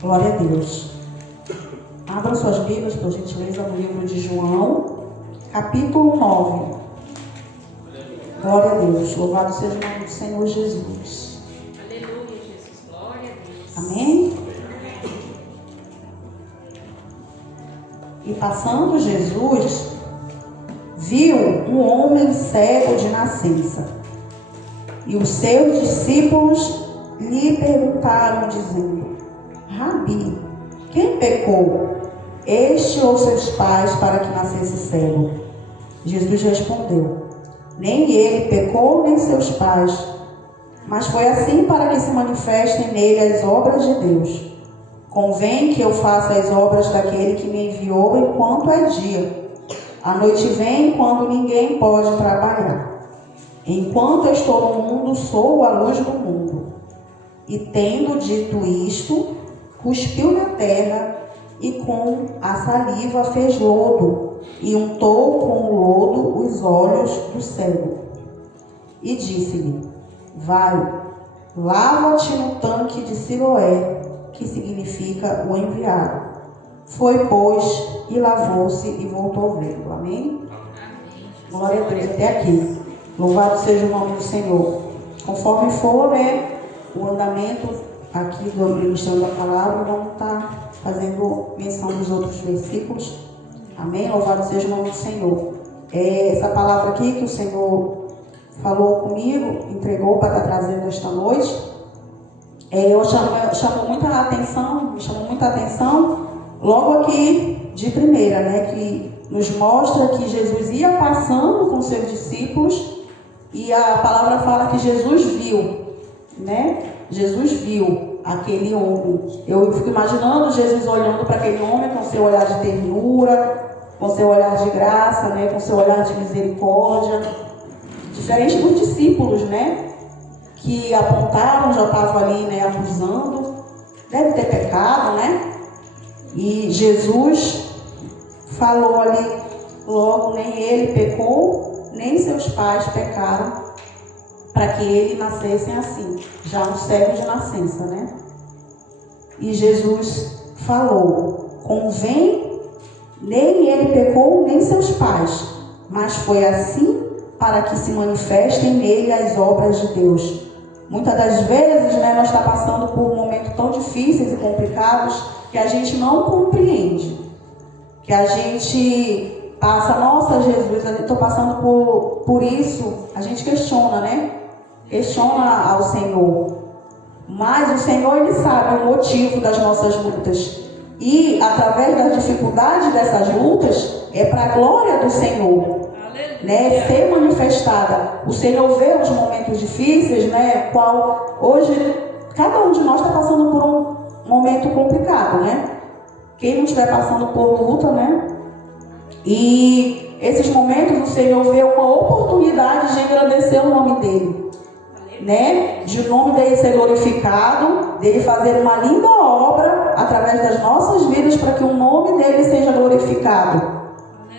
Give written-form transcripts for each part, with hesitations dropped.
Glória a Deus. Abra suas Bíblias, por gentileza, no livro de João, capítulo 9. Glória a Deus. Louvado seja o nome do Senhor Jesus. Aleluia, Jesus. Glória a Deus. Amém? E passando Jesus, viu um homem cego de nascença. E os seus discípulos lhe perguntaram, dizendo: Rabi, quem pecou, este ou seus pais, para que nascesse cego? Jesus respondeu: Nem ele pecou, nem seus pais, mas foi assim para que se manifestem nele as obras de Deus. Convém que eu faça as obras daquele que me enviou enquanto é dia. A noite vem quando ninguém pode trabalhar. Enquanto eu estou no mundo, sou a luz do mundo. E tendo dito isto, cuspiu na terra e com a saliva fez lodo e untou com o lodo os olhos do cego. E disse-lhe: Vai, lava-te no tanque de Siloé, que significa o enviado. Foi, pois, e lavou-se e voltou vendo. Amém? Glória a Deus, até aqui. Louvado seja o nome do Senhor. Conforme for, o andamento aqui do ministério da palavra, vamos estar fazendo menção dos outros versículos. Amém? Louvado seja o nome do Senhor. Essa palavra aqui que o Senhor falou comigo, entregou para estar trazendo esta noite, me chamou muita atenção, logo aqui de primeira, que nos mostra que Jesus ia passando com seus discípulos e a palavra fala que Jesus viu, Jesus viu aquele homem. Eu fico imaginando Jesus olhando para aquele homem com seu olhar de ternura, com seu olhar de graça, com seu olhar de misericórdia, diferente dos discípulos, que apontaram, já estavam ali, acusando, deve ter pecado, E Jesus falou ali logo: nem ele pecou, nem seus pais pecaram, para que ele nascessem assim, já um cego de nascença, E Jesus falou: convém, nem ele pecou, nem seus pais, mas foi assim para que se manifestem nele as obras de Deus. Muitas das vezes, nós estamos passando por momentos tão difíceis e complicados que a gente não compreende. Que a gente passa: nossa, Jesus, eu estou passando por isso. A gente questiona, Questiona ao Senhor. Mas o Senhor, Ele sabe o motivo das nossas lutas. E, através das dificuldades dessas lutas, é para a glória do Senhor. Ser manifestada. O Senhor vê os momentos difíceis, qual hoje cada um de nós está passando por um momento complicado, Quem não estiver passando por luta, E esses momentos o Senhor vê uma oportunidade de engrandecer o nome dele, De o nome dele ser glorificado, dele fazer uma linda obra através das nossas vidas para que o nome dele seja glorificado.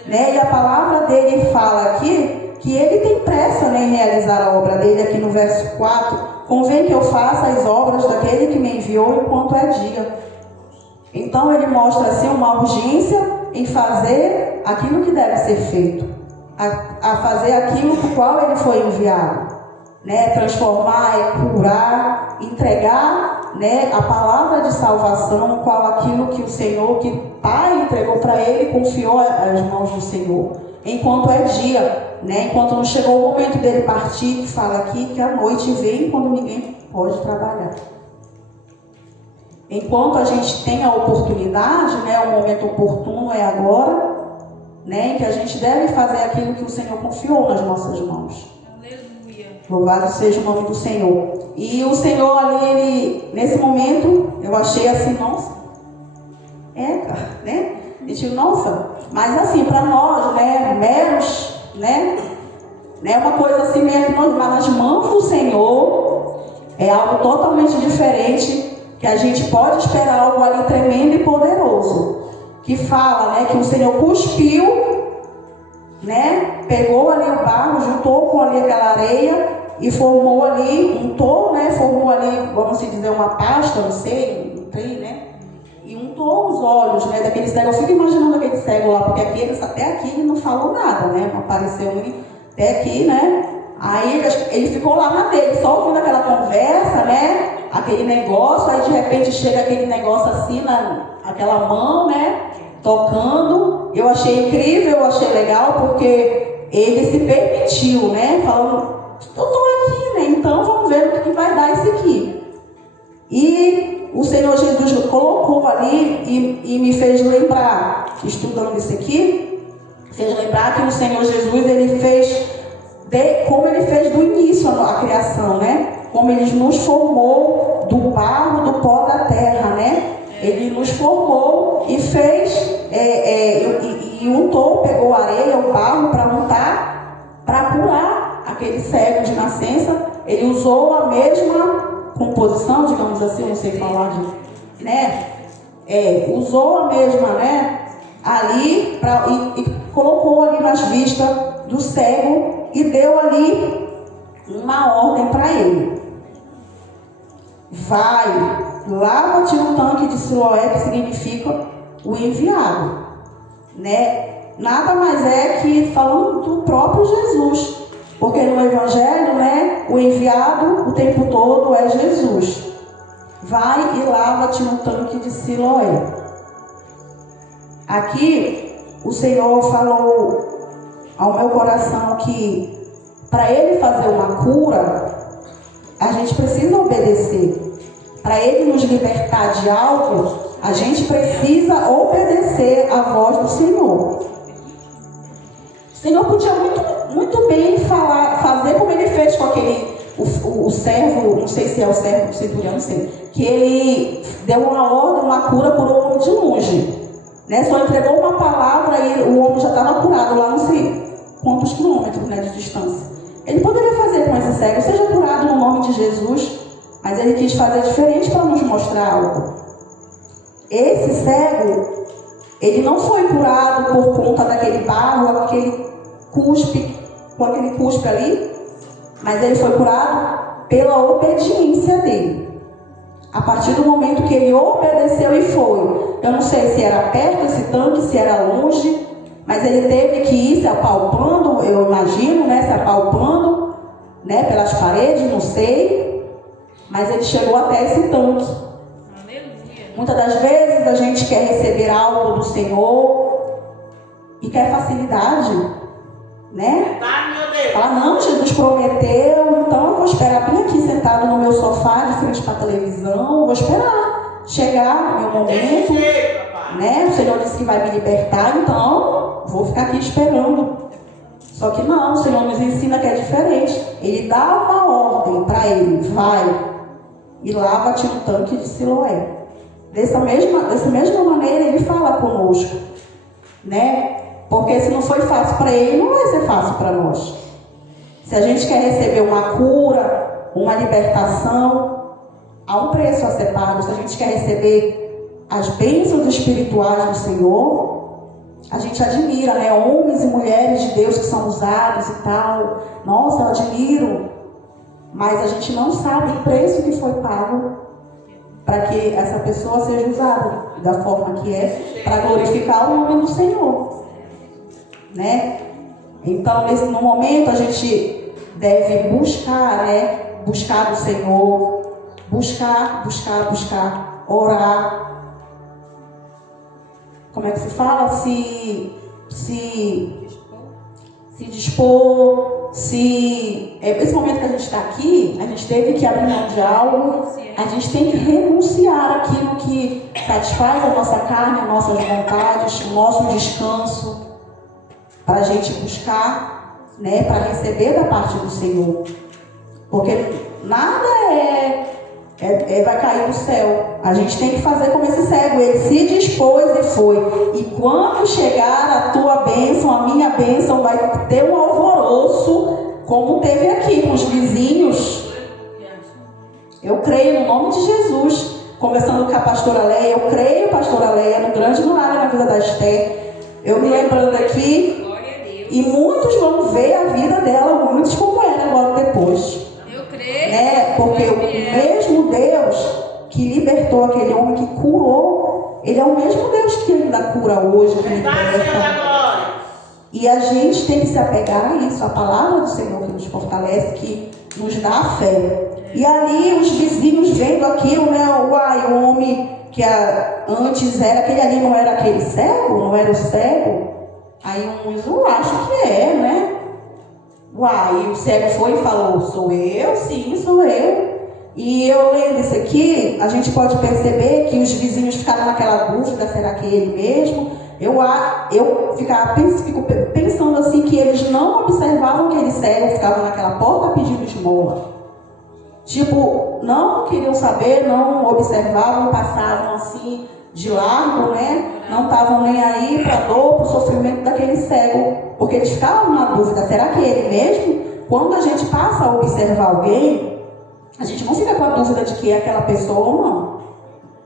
E a palavra dele fala aqui que ele tem pressa, em realizar a obra dele. Aqui no verso 4, convém que eu faça as obras daquele que me enviou enquanto é dia. Então ele mostra assim uma urgência em fazer aquilo que deve ser feito, a fazer aquilo para o qual ele foi enviado, transformar, curar, entregar, a palavra de salvação, qual aquilo que o Senhor, que o Pai entregou para ele, confiou às mãos do Senhor, enquanto é dia, enquanto não chegou o momento dele partir. Que fala aqui que a noite vem quando ninguém pode trabalhar. Enquanto a gente tem a oportunidade, o momento oportuno é agora, em que a gente deve fazer aquilo que o Senhor confiou nas nossas mãos. Louvado seja o nome do Senhor. E o Senhor ali, ele, nesse momento, eu achei assim, nossa, nossa, mas assim, para nós, meros, uma coisa assim mesmo, mas nas mãos do Senhor, é algo totalmente diferente, que a gente pode esperar algo ali tremendo e poderoso, que fala, que o Senhor cuspiu, pegou ali o barro, juntou com ali aquela areia, e formou ali, formou ali, vamos dizer, uma pasta, não sei, um trem, e untou os olhos, né, daquele cego. Eu fico imaginando aquele cego lá, porque até aqui ele não falou nada, né? Não apareceu nem até aqui, né? Aí ele ficou lá na dele, só ouvindo aquela conversa, né? Aquele negócio, aí de repente chega aquele negócio assim, aquela mão, né? Tocando. Eu achei incrível, eu achei legal, porque ele se permitiu, né? Falando, eu tô aqui, né? Então vamos ver o que vai dar isso aqui. E o Senhor Jesus colocou ali e me fez lembrar, estudando isso aqui, fez lembrar que o Senhor Jesus, ele fez, como ele fez do início a criação, né? Como ele nos formou do barro, do pó da terra, né? Ele nos formou e fez, e untou, pegou a areia, o barro para untar, para curar aquele cego de nascença. Ele usou a mesma composição, digamos assim, não sei falar, né? Usou a mesma, né? Ali, e colocou ali nas vistas do cego e deu ali uma ordem para ele. Vai, lava-te no tanque de Siloé, que significa o enviado, né? Nada mais é que falando do próprio Jesus, porque no Evangelho, né, o enviado o tempo todo é Jesus. Vai e lava-te no tanque de Siloé. Aqui o Senhor falou ao meu coração que para Ele fazer uma cura, a gente precisa obedecer. Para Ele nos libertar de algo, a gente precisa obedecer à voz do Senhor. O Senhor podia muito bem fazer como Ele fez com o servo, não sei se é o servo do centurião, não sei, que ele deu uma ordem, uma cura por um homem de longe, né? Só entregou uma palavra e o homem já estava curado lá não sei quantos quilômetros, né, de distância. Ele poderia fazer com esse cego, seja curado no nome de Jesus, mas ele quis fazer diferente para nos mostrar algo. Esse cego, ele não foi curado por conta daquele barro, com aquele cuspe ali, mas ele foi curado pela obediência dele. A partir do momento que ele obedeceu e foi. Eu não sei se era perto esse tanque, se era longe, mas ele teve que ir se apalpando, eu imagino, né? Se apalpando, né? Pelas paredes, não sei. Mas ele chegou até esse tanque. Aleluia. Muitas das vezes a gente quer receber algo do Senhor e quer facilidade, né? Fala, não, Jesus prometeu, então eu vou esperar bem aqui sentado no meu sofá, de frente para a televisão, vou esperar chegar o meu momento, né? O Senhor disse que vai me libertar, então vou ficar aqui esperando. Só que não, o Senhor nos ensina que é diferente. Ele dá uma ordem para ele, vai e lava-te no tanque de Siloé. Dessa mesma maneira ele fala conosco, né? Porque se não foi fácil para ele, não vai ser fácil para nós. Se a gente quer receber uma cura, uma libertação, há um preço a ser pago. Se a gente quer receber as bênçãos espirituais do Senhor, a gente admira, né? Homens e mulheres de Deus que são usados e tal. Nossa, eu admiro. Mas a gente não sabe o preço que foi pago para que essa pessoa seja usada da forma que é, para glorificar o nome do Senhor, né? Então, no momento, a gente deve buscar, né? Buscar o Senhor, buscar, orar. Como é que se fala? Se dispor, esse momento que a gente está aqui, a gente teve que abrir mão de algo, a gente tem que renunciar aquilo que satisfaz a nossa carne, as nossas vontades, o nosso descanso, para a gente buscar, né, para receber da parte do Senhor. Porque nada vai cair do céu. A gente tem que fazer como esse cego. Ele se dispôs e foi. E quando chegar a tua bênção, a minha bênção, vai ter um alvoroço, como teve aqui com os vizinhos. Eu creio no nome de Jesus. Começando com a pastora Leia. Eu creio, pastora Leia, no grande milagre na vida da Esther. Eu me lembrando aqui. E muitos vão ver a vida dela, muitos como era agora depois. Eu creio. Né? Porque o mesmo Deus que libertou aquele homem, que curou, ele é o mesmo Deus que ainda cura hoje, que liberta. E a gente tem que se apegar a isso, a palavra do Senhor que nos fortalece, que nos dá a fé. E ali os vizinhos vendo aquilo, né? Uai, o homem que antes era, aquele ali não era aquele cego? Não era o cego? Aí uns, eu acho que é, né? Uai, o cego foi e falou, sou eu? Sim, sou eu. E eu lendo isso aqui, a gente pode perceber que os vizinhos ficaram naquela dúvida, será que é ele mesmo? Eu fico pensando assim, que eles não observavam aquele cego, ficava naquela porta pedindo esmola. Tipo, não queriam saber, não observavam, passavam assim de largo, né? Não estavam nem aí para a dor, para o sofrimento daquele cego, porque eles ficavam na dúvida, será que é ele mesmo? Quando a gente passa a observar alguém, a gente não fica com a dúvida de que é aquela pessoa ou não.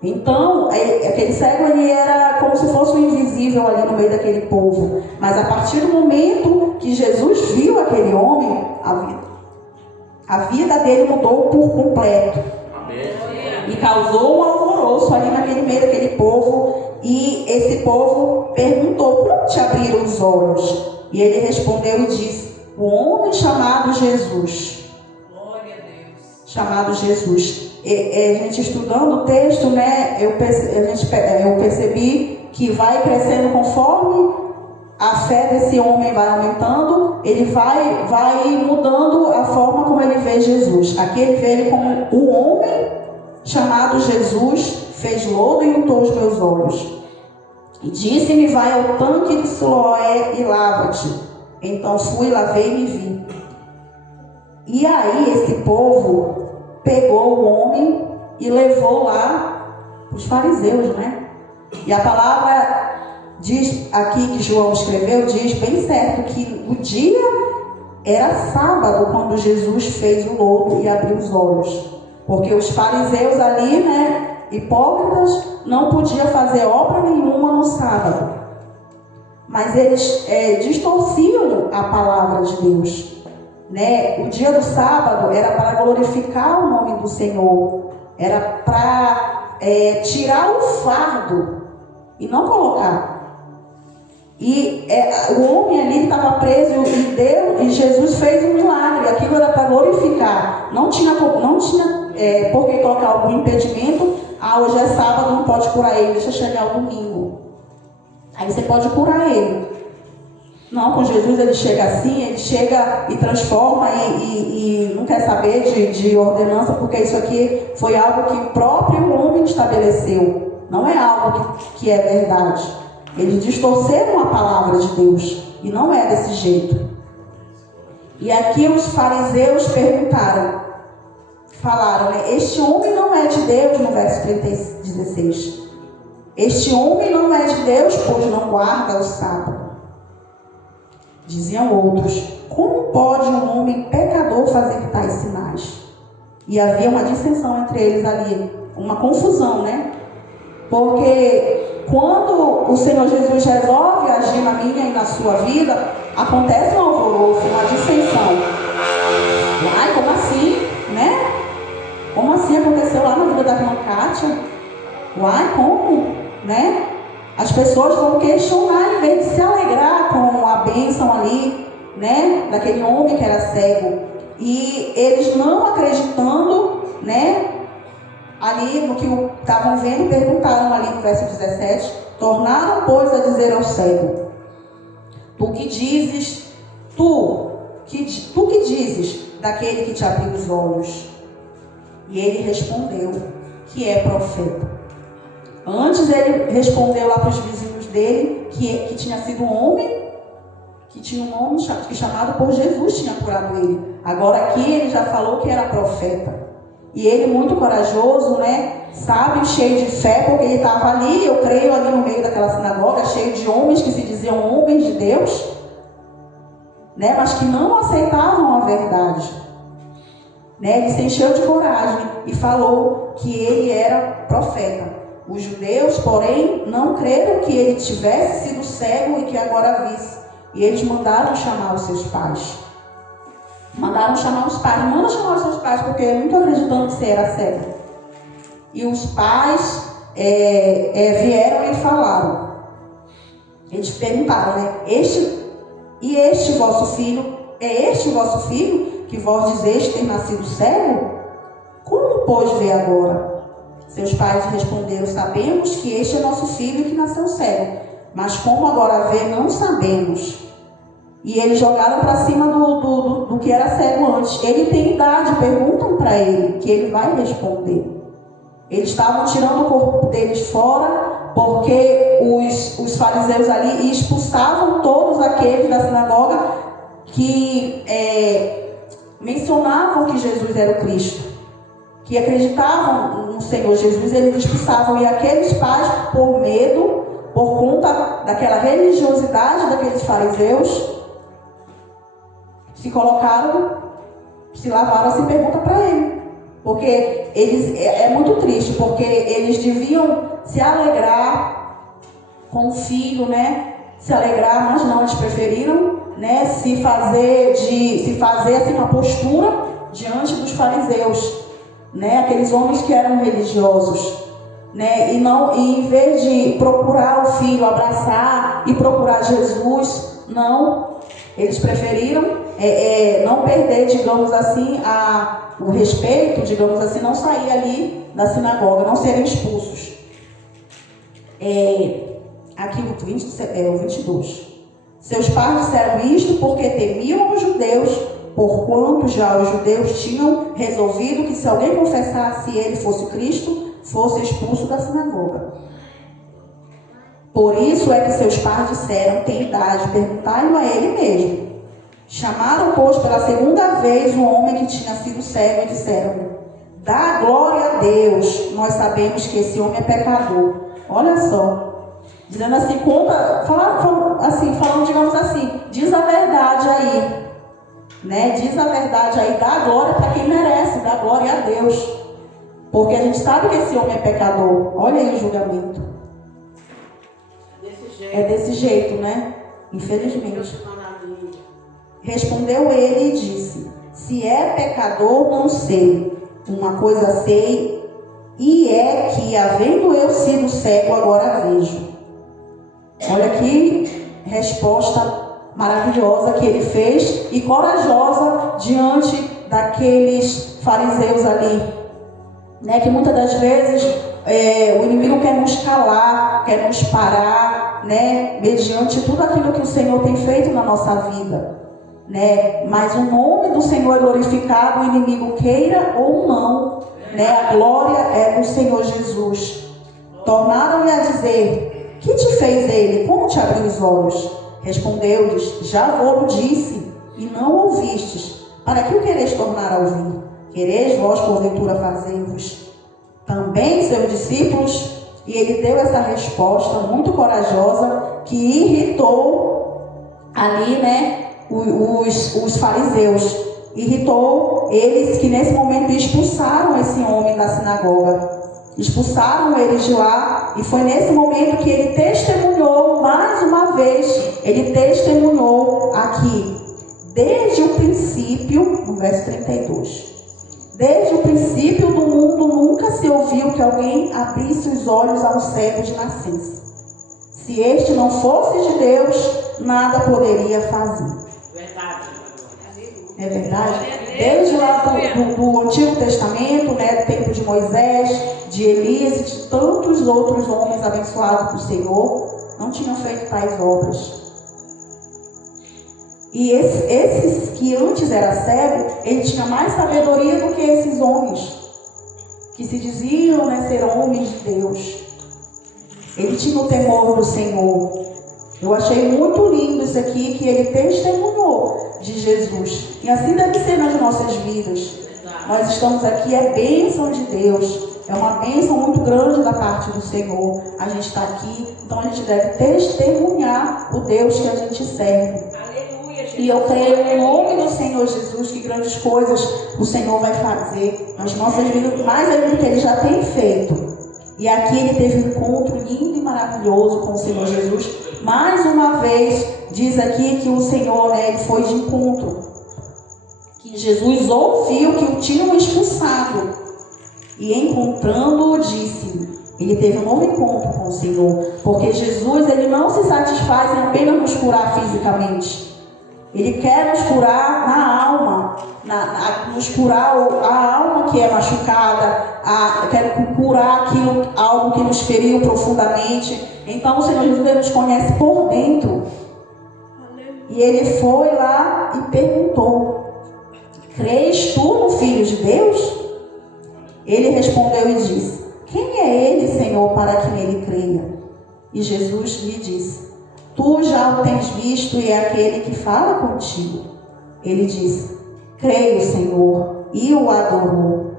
Então, aquele cego, ele era como se fosse um invisível ali no meio daquele povo. Mas a partir do momento que Jesus viu aquele homem, a vida dele mudou por completo. Amém. E causou um alvoroço ali naquele meio daquele povo. E esse povo perguntou, como te abriram os olhos? E ele respondeu e disse, o homem chamado Jesus. Glória a Deus. Chamado Jesus. A gente estudando o texto, né, eu percebi que vai crescendo conforme a fé desse homem vai aumentando, ele vai mudando a forma como ele vê Jesus. Aqui ele vê ele como o homem chamado Jesus, fez lodo e untou os meus olhos. E disse-me, vai ao tanque de Siloé e lava-te. Então fui, lavei e me vi. E aí esse povo pegou o homem e levou lá os fariseus, né? E a palavra diz aqui que João escreveu, diz bem certo que o dia era sábado quando Jesus fez o lodo e abriu os olhos. Porque os fariseus ali, né, hipócritas, não podiam fazer obra nenhuma no sábado. Mas eles distorciam a palavra de Deus. Né? O dia do sábado era para glorificar o nome do Senhor, era para tirar o fardo e não colocar. E o homem ali estava preso e Jesus fez um milagre. Aquilo era para glorificar. Não tinha por que colocar algum impedimento. Hoje é sábado, não pode curar ele, deixa chegar o domingo. Aí você pode curar ele. Não, com Jesus ele chega assim, ele chega e transforma e não quer saber de ordenança, porque isso aqui foi algo que o próprio homem estabeleceu. Não é algo que é verdade. Eles distorceram a palavra de Deus e não é desse jeito. E aqui os fariseus falaram, né? Este homem não é de Deus, no verso 16. Este homem não é de Deus, pois não guarda o sábado. Diziam outros, como pode um homem pecador fazer tais sinais? E havia uma dissensão entre eles ali, uma confusão, né? Porque quando o Senhor Jesus resolve agir na minha e na sua vida, acontece um alvoroço, uma dissensão. Ai, como assim, né? Como assim aconteceu lá na vida da irmã Kátia? Uai, como? Né? As pessoas vão questionar em vez de se alegrar com a bênção ali, né? Daquele homem que era cego. E eles não acreditando, né? Ali no que estavam vendo, perguntaram ali no verso 17, tornaram, pois, a dizer ao cego, tu que dizes daquele que te abriu os olhos? E ele respondeu que é profeta. Antes ele respondeu lá para os vizinhos dele que tinha sido um homem, que tinha um nome chamado por Jesus, tinha curado ele. Agora aqui ele já falou que era profeta. E ele muito corajoso, né? Sábio, cheio de fé, porque ele estava ali, eu creio, ali no meio daquela sinagoga, cheio de homens que se diziam homens de Deus, né? Mas que não aceitavam a verdade. Né? Ele se encheu de coragem e falou que ele era profeta. Os judeus, porém, não creram que ele tivesse sido cego e que agora visse. E eles mandaram chamar os seus pais. Mandaram chamar os pais. Manda chamar os seus pais, porque eu não estou acreditando que você era cego. e os pais vieram e falaram. Eles perguntaram, né? Este vosso filho, é este o vosso filho que vós dizeis ter nascido cego? Como, pois, vê agora? Seus pais responderam: sabemos que este é nosso filho que nasceu cego, mas como agora vê, não sabemos. E eles jogaram para cima do que era cego antes. Ele tem idade, perguntam para ele, que ele vai responder. Eles estavam tirando o corpo deles fora, porque os fariseus ali expulsavam todos aqueles da sinagoga que mencionavam que Jesus era o Cristo, que acreditavam no Senhor Jesus. Eles expulsavam, e aqueles pais, por medo, por conta daquela religiosidade daqueles fariseus, se colocaram, se lavaram, assim, pergunta para ele. Porque eles, é muito triste, porque eles deviam se alegrar com o filho, né? Se alegrar, mas não, eles preferiram, né, se fazer assim, uma postura diante dos fariseus, né? Aqueles homens que eram religiosos, né? E em vez de procurar o filho, abraçar e procurar Jesus, não, eles preferiram não perder, digamos assim, o respeito, digamos assim, não sair ali da sinagoga, não serem expulsos. Aqui o 22. Seus pais disseram isto porque temiam os judeus, porquanto já os judeus tinham resolvido que se alguém confessasse ele fosse Cristo, fosse expulso da sinagoga. Por isso é que seus pais disseram: tem idade, perguntai-o a ele mesmo. Chamaram, pois, pela segunda vez um homem que tinha sido cego e disseram: dá glória a Deus, nós sabemos que esse homem é pecador. Olha só, dizendo assim, falando, digamos assim, diz a verdade aí, né? Diz a verdade aí, dá glória para quem merece, dá glória a Deus, porque a gente sabe que esse homem é pecador. Olha aí o julgamento. É desse jeito, né? Infelizmente. Respondeu ele e disse: se é pecador, não sei. Uma coisa sei, e é que, havendo eu sido cego, agora vejo. Olha que resposta maravilhosa que ele fez, e corajosa diante daqueles fariseus ali, né? Que muitas das vezes o inimigo quer nos calar, quer nos parar, né? Mediante tudo aquilo que o Senhor tem feito na nossa vida, né? Mas o nome do Senhor é glorificado, o inimigo queira ou não, né? A glória é do Senhor Jesus. Tornaram-lhe a dizer: que te fez ele? Como te abriu os olhos? Respondeu-lhes: já vou-lo disse, e não ouvistes. Para que o quereis tornar a ouvir? Quereis vós porventura fazer-vos também seus discípulos? E ele deu essa resposta muito corajosa, que irritou ali, né, os fariseus. Irritou eles, que nesse momento expulsaram esse homem da sinagoga. Expulsaram eles de lá, e foi nesse momento que ele testemunhou, mais uma vez, ele testemunhou aqui, desde o princípio, no verso 32. Desde o princípio do mundo nunca se ouviu que alguém abrisse os olhos ao cego de nascença. Se este não fosse de Deus, nada poderia fazer. Verdade. É verdade? Desde lá do Antigo Testamento, né, do tempo de Moisés, de Elias e de tantos outros homens abençoados do Senhor, não tinham feito tais obras. E esses que antes era cego, ele tinha mais sabedoria do que esses homens, que se diziam, né, ser homens de Deus. Ele tinha o temor do Senhor. Eu achei muito lindo isso aqui, que ele testemunhou de Jesus. E assim deve ser nas nossas vidas. Nós estamos aqui, é bênção de Deus. É uma bênção muito grande da parte do Senhor. A gente está aqui, então a gente deve testemunhar o Deus que a gente serve. E eu creio no nome do Senhor Jesus que grandes coisas o Senhor vai fazer nas nossas vidas, mais ainda do que Ele já tem feito. E aqui ele teve um encontro lindo e maravilhoso com o Senhor Jesus. Mais uma vez, diz aqui que o Senhor, né, ele foi de encontro. Que Jesus ouviu que o tinham expulsado. E encontrando-o, disse-lhe. Ele teve um novo encontro com o Senhor, porque Jesus, ele não se satisfaz em apenas nos curar fisicamente. Ele quer nos curar na alma, nos curar a alma que é machucada, quer curar algo que nos feriu profundamente. Então o Senhor Jesus, ele nos conhece por dentro. E ele foi lá e perguntou: crês tu no Filho de Deus? Ele respondeu e disse: quem é ele, Senhor, para que nele creia? E Jesus lhe disse: tu já o tens visto e é aquele que fala contigo. Ele disse: creio, Senhor, e o adorou.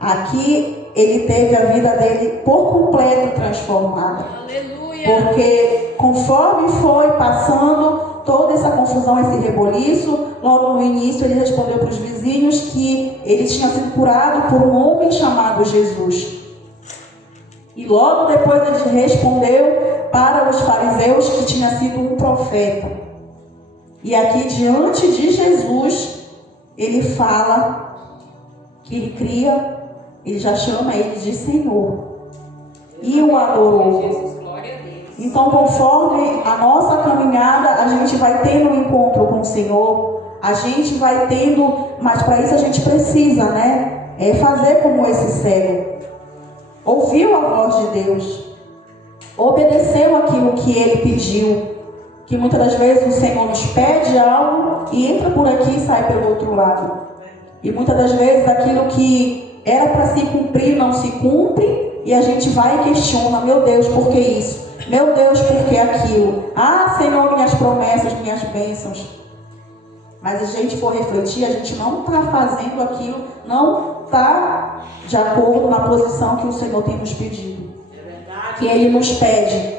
Aqui ele teve a vida dele por completo transformada. Aleluia! Porque conforme foi passando toda essa confusão, esse reboliço, logo no início ele respondeu para os vizinhos que ele tinha sido curado por um homem chamado Jesus. E logo depois ele respondeu para os fariseus que tinha sido um profeta. E aqui diante de Jesus, ele fala que ele cria, ele já chama ele de Senhor. E o adorou. Então, conforme a nossa caminhada, a gente vai tendo um encontro com o Senhor. A gente vai tendo, mas para isso a gente precisa, né? Fazer como esse cego. Ouviu a voz de Deus, obedeceu aquilo que ele pediu, que muitas das vezes o Senhor nos pede algo e entra por aqui e sai pelo outro lado. E muitas das vezes aquilo que era para se cumprir não se cumpre e a gente vai e questiona: meu Deus, por que isso? Meu Deus, por que aquilo? Ah, Senhor, minhas promessas, minhas bênçãos. Mas se a gente for refletir, a gente não está fazendo aquilo, não está de acordo na posição que o Senhor tem nos pedido. É verdade. Que Ele nos pede.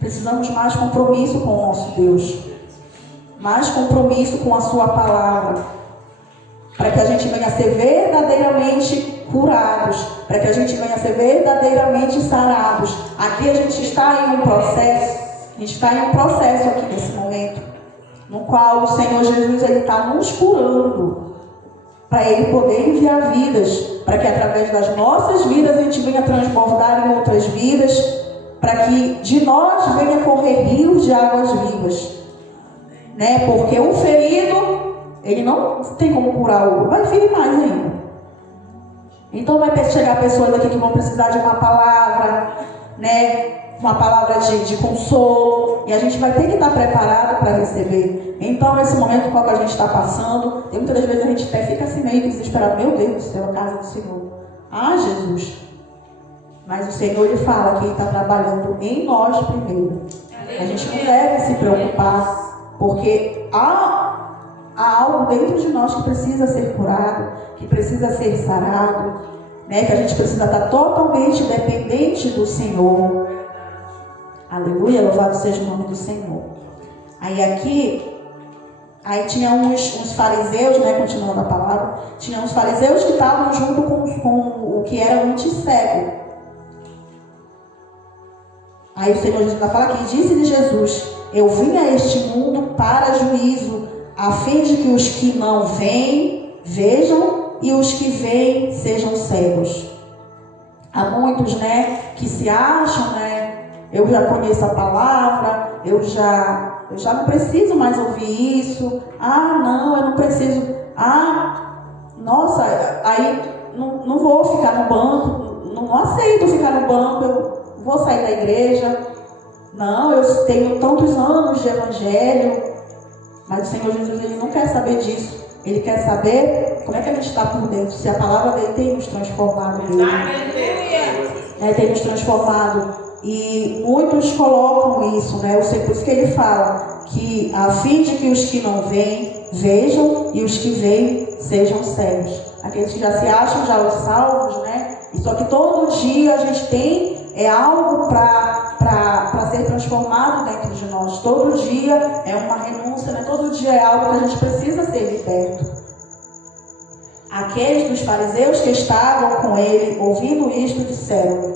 Precisamos mais compromisso com o nosso Deus. Mais compromisso com a Sua palavra. Para que a gente venha a ser verdadeiramente curados. Para que a gente venha a ser verdadeiramente sarados. Aqui a gente está em um processo. A gente está em um processo aqui nesse momento. No qual o Senhor Jesus está nos curando, para Ele poder enviar vidas, para que através das nossas vidas a gente venha transbordar em outras vidas, para que de nós venha correr rios de águas vivas, né? Porque o ferido, ele não tem como curar o outro, vai ferir mais ainda. Então vai chegar pessoas aqui que vão precisar de uma palavra, né? Uma palavra de consolo, e a gente vai ter que estar preparado para receber. Então, nesse momento qual que a gente está passando, e muitas das vezes a gente até fica assim meio desesperado: meu Deus do céu, a casa do Senhor. Ah, Jesus. Mas o Senhor, Ele fala que Ele está trabalhando em nós primeiro. A gente não deve se preocupar, porque há algo dentro de nós que precisa ser curado, que precisa ser sarado, né? Que a gente precisa estar totalmente dependente do Senhor. Aleluia, louvado seja o nome do Senhor. Aí tinha uns fariseus, né, continuando a palavra, tinha uns fariseus que estavam junto com o que era um cego. Aí o Senhor Jesus vai falar aqui: disse-lhe Jesus: eu vim a este mundo para juízo, a fim de que os que não veem, vejam, e os que veem sejam cegos. Há muitos, né, que se acham, né, eu já conheço a palavra, eu já não preciso mais ouvir isso. Ah, não, eu não preciso. Ah, nossa, aí não vou ficar no banco, não aceito ficar no banco, eu vou sair da igreja. Não, eu tenho tantos anos de evangelho. Mas o Senhor Jesus, Ele não quer saber disso. Ele quer saber como é que a gente está por dentro, se a palavra dele tem nos transformado mesmo. Tem nos transformado. E muitos colocam isso, né? Por isso que ele fala que a fim de que os que não veem, vejam, e os que veem sejam cegos. Aqueles que já se acham já os salvos, né? E só que todo dia a gente tem algo para ser transformado dentro de nós. Todo dia é uma renúncia, né? Todo dia é algo que a gente precisa ser liberto. Aqueles dos fariseus que estavam com ele, ouvindo isto, disseram: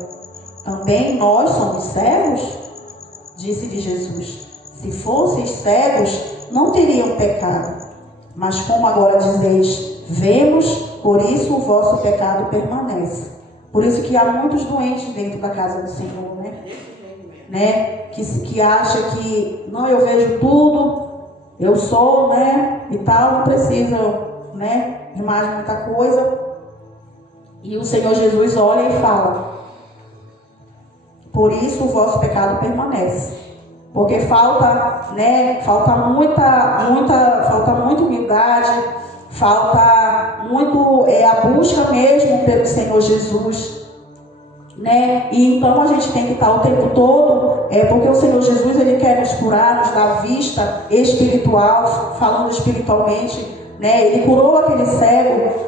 também nós somos cegos? Disse-lhe Jesus: se fosseis cegos, não teriam pecado. Mas como agora dizeis: vemos, por isso o vosso pecado permanece. Por isso que há muitos doentes dentro da casa do Senhor, né? Que acha que, não, eu vejo tudo, eu sou, né, e tal, não precisa, né, de mais muita coisa. E o Senhor Jesus olha e fala, por isso o vosso pecado permanece. Porque falta, né, falta muita humildade, falta muito a busca mesmo pelo Senhor Jesus, né? E então a gente tem que estar o tempo todo, porque o Senhor Jesus, ele quer nos curar, nos dar vista espiritual, falando espiritualmente, né? Ele curou aquele cego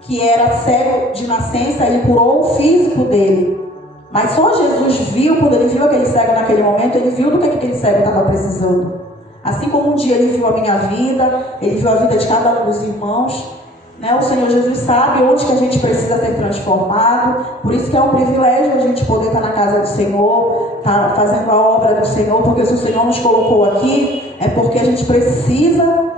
que era cego de nascença, ele curou o físico dele. Mas só Jesus viu, quando ele viu aquele cego naquele momento, ele viu do que aquele cego estava precisando. Assim como um dia ele viu a minha vida, ele viu a vida de cada um dos irmãos, né? O Senhor Jesus sabe onde que a gente precisa ser transformado. Por isso que é um privilégio a gente poder estar na casa do Senhor, estar fazendo a obra do Senhor, porque se o Senhor nos colocou aqui, é porque a gente precisa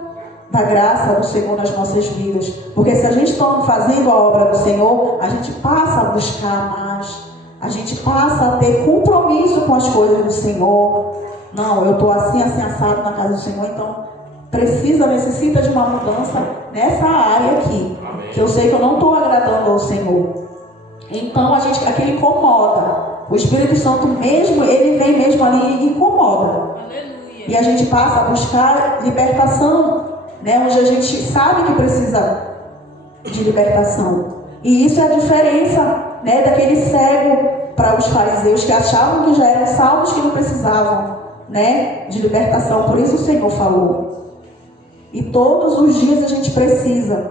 da graça do Senhor nas nossas vidas. Porque se a gente está fazendo a obra do Senhor, a gente passa a buscar mais, a gente passa a ter compromisso com as coisas do Senhor. Não, eu estou assim assado na casa do Senhor, então necessita de uma mudança nessa área aqui. Amém. Que eu sei que eu não estou agradando ao Senhor. Então aquilo incomoda. O Espírito Santo mesmo, ele vem mesmo ali e incomoda. Aleluia. E a gente passa a buscar libertação, né? Onde a gente sabe que precisa de libertação. E isso é a diferença, né, daquele cego para os fariseus que achavam que já eram salvos, que não precisavam, né, de libertação. Por isso o Senhor falou. E todos os dias a gente precisa.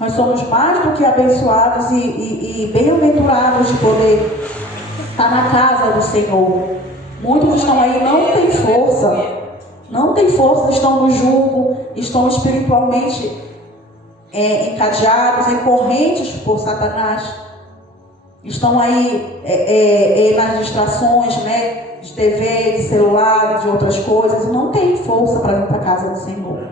Nós somos mais do que abençoados e bem-aventurados de poder estar na casa do Senhor. Muitos estão aí, não têm força, estão no jugo, estão espiritualmente encadeados, em correntes por Satanás. Estão aí nas distrações, né, de TV, de celular, de outras coisas, e não tem força para vir para a casa do Senhor.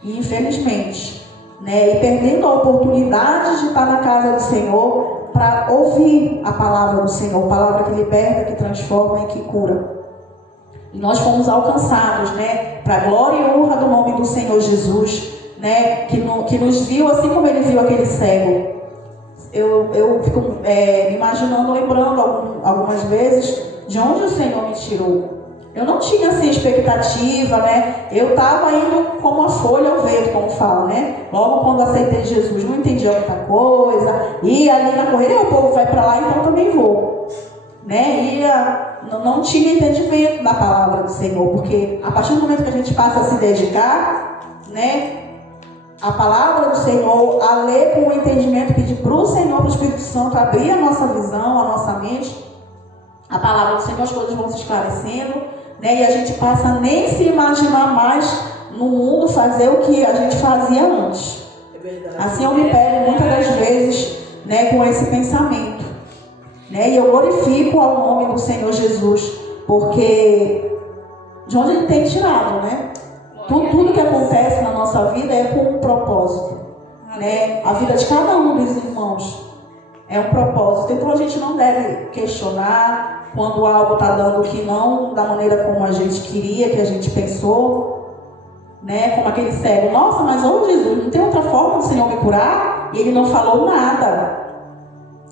E infelizmente, né, e perdendo a oportunidade de estar na casa do Senhor para ouvir a palavra do Senhor, palavra que liberta, que transforma e que cura. E nós fomos alcançados, né, para a glória e honra do nome do Senhor Jesus, né, que nos viu assim como ele viu aquele cego. Eu fico me imaginando, lembrando algumas vezes de onde o Senhor me tirou. Eu não tinha assim expectativa, né? Eu estava indo como a folha ao vento, como fala, né? Logo quando aceitei Jesus, não entendia muita coisa. E ali na correria, o povo vai para lá, então também vou, né? Não tinha entendimento da palavra do Senhor, porque a partir do momento que a gente passa a se dedicar, né, a palavra do Senhor, a ler com o entendimento, pedir para o Senhor, para o Espírito Santo abrir a nossa visão, a nossa mente, a palavra do Senhor, as coisas vão se esclarecendo, né? E a gente passa a nem se imaginar mais no mundo fazer o que a gente fazia antes. É verdade. Assim eu me pego muitas das vezes, né, com esse pensamento, né? E eu glorifico ao nome do Senhor Jesus, porque de onde ele tem tirado, né? Tudo que acontece na nossa vida é com um propósito, né? A vida de cada um dos irmãos é um propósito. Então a gente não deve questionar quando algo está dando que não da maneira como a gente queria, que a gente pensou, né? Como aquele cego. Nossa, mas Jesus, não tem outra forma do Senhor me curar? E ele não falou nada.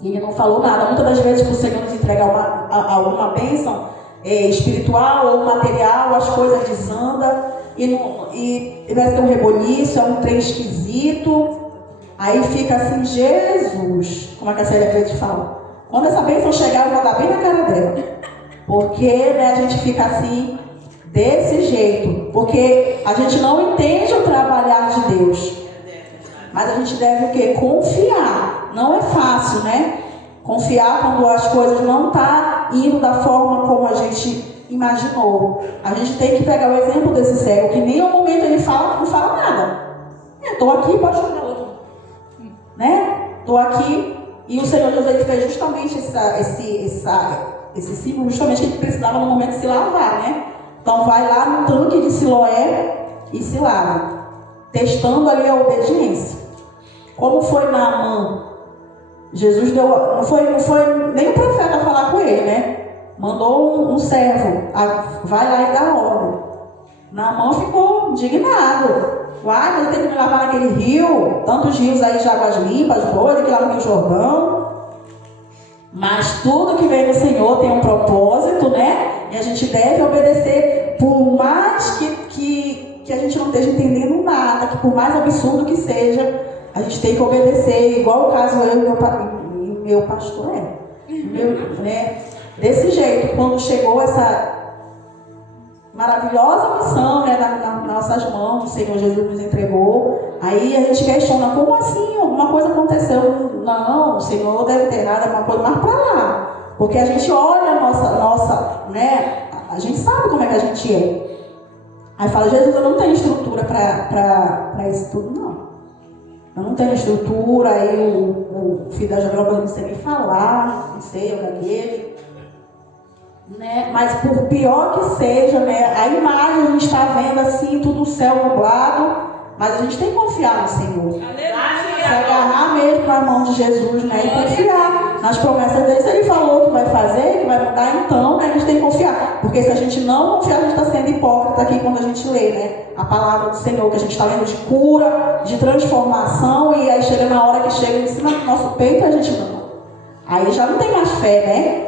Muitas das vezes, para o Senhor nos entregar alguma bênção espiritual ou material, as coisas desandam. E vai ter um reboliço, é um trem esquisito. Aí fica assim, Jesus, como é que a Célia Cleide fala? Quando essa bênção chegar, eu vou dar bem na cara dela. Porque, né, a gente fica assim, desse jeito. Porque a gente não entende o trabalhar de Deus. Mas a gente deve o quê? Confiar. Não é fácil, né? Confiar quando as coisas não estão indo da forma como a gente imaginou. A gente tem que pegar o exemplo desse cego, que nem ao momento ele fala, não fala nada. Estou aqui, pode jogar outro. Né? Estou aqui. E o Senhor Deus, ele fez justamente esse símbolo, justamente que ele precisava no momento de se lavar, né? Então vai lá no tanque de Siloé e se lava. Testando ali a obediência. Como foi Naamã? Jesus deu, não foi nem o profeta falar com ele, né? Mandou um servo, vai lá e dá ordem. Naamã ficou indignado. Uai, mas eu tenho que me lavar naquele rio, tantos rios aí de águas limpas, boas, que lá no Rio Jordão. Mas tudo que vem do Senhor tem um propósito, né? E a gente deve obedecer, por mais que a gente não esteja entendendo nada, que por mais absurdo que seja, a gente tem que obedecer, igual o caso eu e meu pastor né? Desse jeito, quando chegou essa maravilhosa missão, né, nas nossas mãos, o Senhor Jesus nos entregou, aí a gente questiona, como assim? Alguma coisa aconteceu? Não, o Senhor deve ter nada, alguma coisa mais para lá. Porque a gente olha a nossa, né, a gente sabe como é que a gente é. Aí fala, Jesus, eu não tenho estrutura para isso tudo, não. Eu não tenho estrutura, aí o filho da Jamila não sei nem falar, não sei, eu gaguejo. Né? Mas por pior que seja, né? A imagem a gente está vendo assim, tudo o céu nublado, mas a gente tem que confiar no Senhor. Se agarrar mesmo na mão de Jesus, né? E confiar nas promessas dele. Se ele falou que vai fazer, que vai mudar, então, né? A gente tem que confiar. Porque se a gente não confiar, a gente está sendo hipócrita aqui quando a gente lê, né? A palavra do Senhor, que a gente está lendo de cura, de transformação, e aí chega na hora que chega em cima do nosso peito, a gente não. Aí já não tem mais fé, né?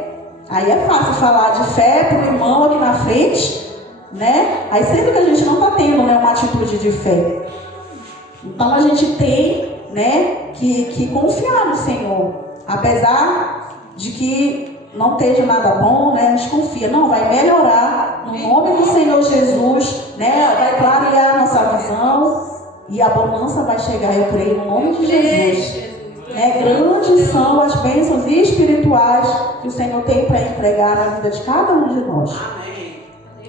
Aí é fácil falar de fé para o irmão aqui na frente, né? Aí sempre que a gente não está tendo, né, uma atitude de fé. Então a gente tem, né, que confiar no Senhor. Apesar de que não esteja nada bom, né? A gente confia. Não, vai melhorar no nome do Senhor Jesus, né? Vai clarear a nossa visão e a bonança vai chegar, eu creio, no nome de Jesus. Grandes são as bênçãos espirituais que o Senhor tem para entregar na vida de cada um de nós.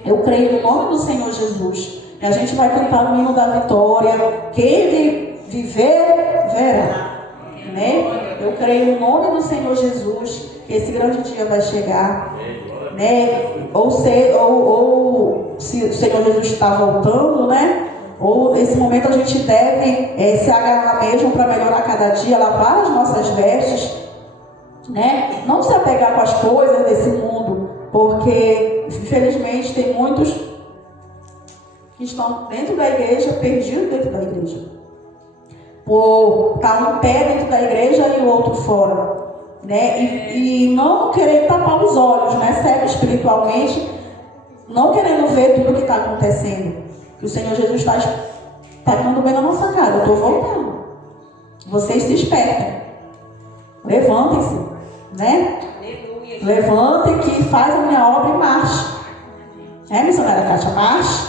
Eu creio no nome do Senhor Jesus. E a gente vai cantar o hino da vitória. Quem viver, verá. Né? Eu creio no nome do Senhor Jesus que esse grande dia vai chegar. Né? Ou se o Senhor Jesus está voltando, né? Ou nesse momento a gente deve se agarrar mesmo para melhorar cada dia, lavar as nossas vestes, né? Não se apegar com as coisas desse mundo, porque infelizmente tem muitos que estão dentro da igreja, perdidos dentro da igreja. Por estar um pé dentro da igreja e o outro fora, né? E não querer tapar os olhos, né? Cego espiritualmente, não querendo ver tudo o que está acontecendo. Que o Senhor Jesus está dando bem na nossa cara. Eu estou voltando. Vocês se despertem. Levantem-se. Né? Levantem que faz a minha obra e marche. Missionária Kátia? Marche.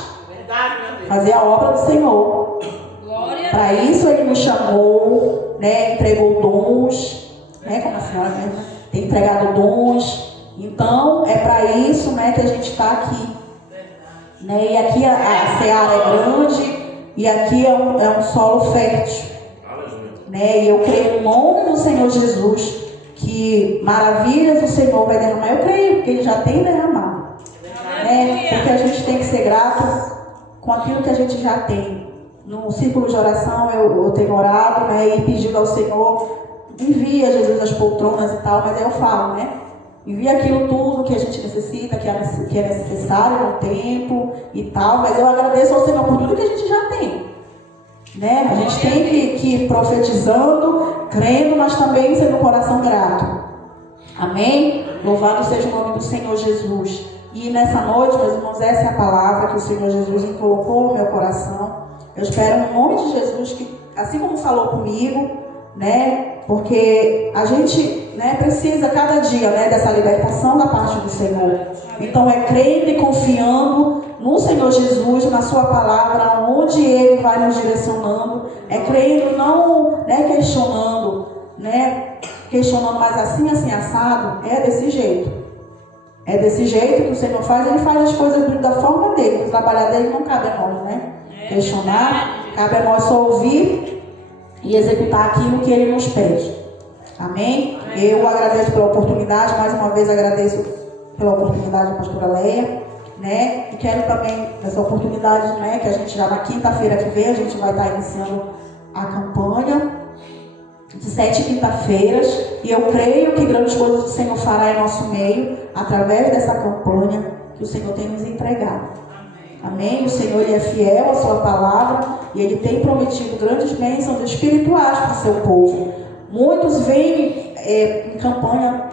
Fazer a obra do Senhor. Para isso Ele nos chamou, né? Entregou dons. Né? Como a senhora mesmo tem entregado dons. Então, é para isso, né, que a gente está aqui. Né? E aqui a seara é grande e aqui é um solo fértil, né? E eu creio no nome do Senhor Jesus que maravilhas o Senhor vai derramar. Eu creio porque Ele já tem derramado, né? Porque a gente tem que ser grato com aquilo que a gente já tem. No círculo de oração eu tenho orado, né? E pedido ao Senhor, envia Jesus as poltronas e tal, mas aí eu falo, né? Envia aquilo tudo que a gente necessita, que é necessário no tempo e tal, mas eu agradeço ao Senhor por tudo que a gente já tem. Né? A gente tem que ir profetizando, crendo, mas também sendo um coração grato. Amém? Louvado seja o nome do Senhor Jesus. E nessa noite, meus irmãos, essa é a palavra que o Senhor Jesus colocou no meu coração. Eu espero no nome de Jesus que, assim como falou comigo, né? Porque a gente, né, precisa cada dia, né, dessa libertação da parte do Senhor. Então é crendo e confiando no Senhor Jesus, na sua palavra, onde Ele vai nos direcionando. É crendo, não, né, questionando, mas assim assado. É desse jeito. É desse jeito que o Senhor faz. Ele faz as coisas da forma dele. O trabalhar dele não cabe a nós, né? Questionar, cabe a nós só ouvir e executar aquilo que Ele nos pede. Amém? Eu agradeço pela oportunidade, mais uma vez agradeço pela oportunidade, pastora Leia, né? E quero também, nessa oportunidade, né, que a gente já na quinta-feira que vem, a gente vai estar iniciando a campanha, de 7 quinta-feiras, e eu creio que grandes coisas o Senhor fará em nosso meio, através dessa campanha que o Senhor tem nos entregado. Amém? O Senhor, Ele é fiel à sua palavra, e Ele tem prometido grandes bênçãos espirituais para o seu povo. Muitos vêm em campanha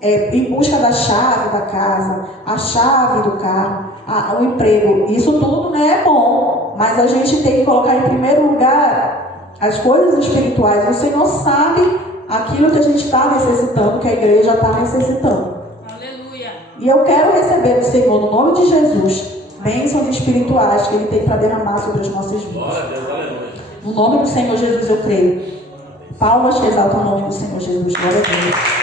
em busca da chave da casa, a chave do carro, o emprego. Isso tudo, né, é bom, mas a gente tem que colocar em primeiro lugar as coisas espirituais. O Senhor sabe aquilo que a gente está necessitando, que a igreja está necessitando. Aleluia. E eu quero receber do Senhor, no nome de Jesus, bênçãos espirituais que Ele tem para derramar sobre as nossas vidas. Glória a Deus, aleluia. No nome do Senhor Jesus eu creio. Palmas que exaltam o nome do Senhor Jesus. Glória a Deus.